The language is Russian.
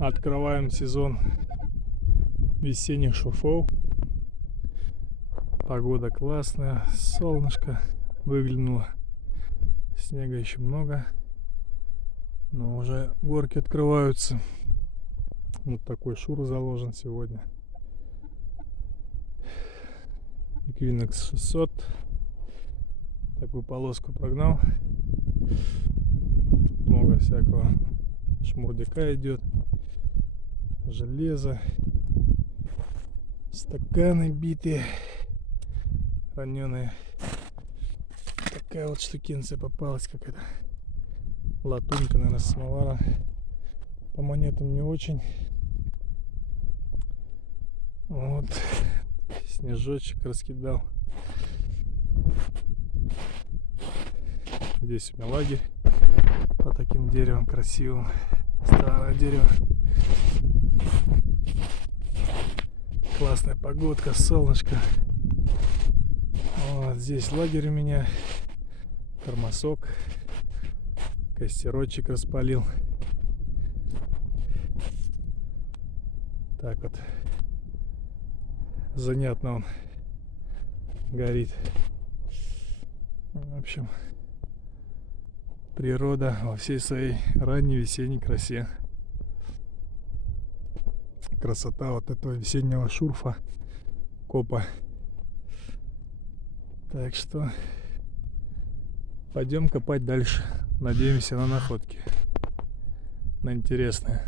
Открываем сезон весенних шурфов. Погода классная, солнышко выглянуло. Снега еще много, но уже горки открываются. Вот такой шур заложен сегодня. Equinox 600. Такую полоску прогнал. Много всякого шмурдяка идет. Железо. Стаканы битые. Раненые. Такая вот штукенция попалась какая-то. Латунька, наверное, самовара. По монетам не очень. Вот. Снежочек раскидал. Здесь у меня лагерь по таким деревам красивым. Старое дерево. Классная погодка, солнышко. Вот здесь лагерь у меня. Тормосок. Костерочек распалил. Так вот. Занятно он горит. В общем, природа во всей своей ранней весенней красе. Красота вот этого весеннего шурфа, копа. Так что пойдем копать дальше. Надеемся на находки, на интересное.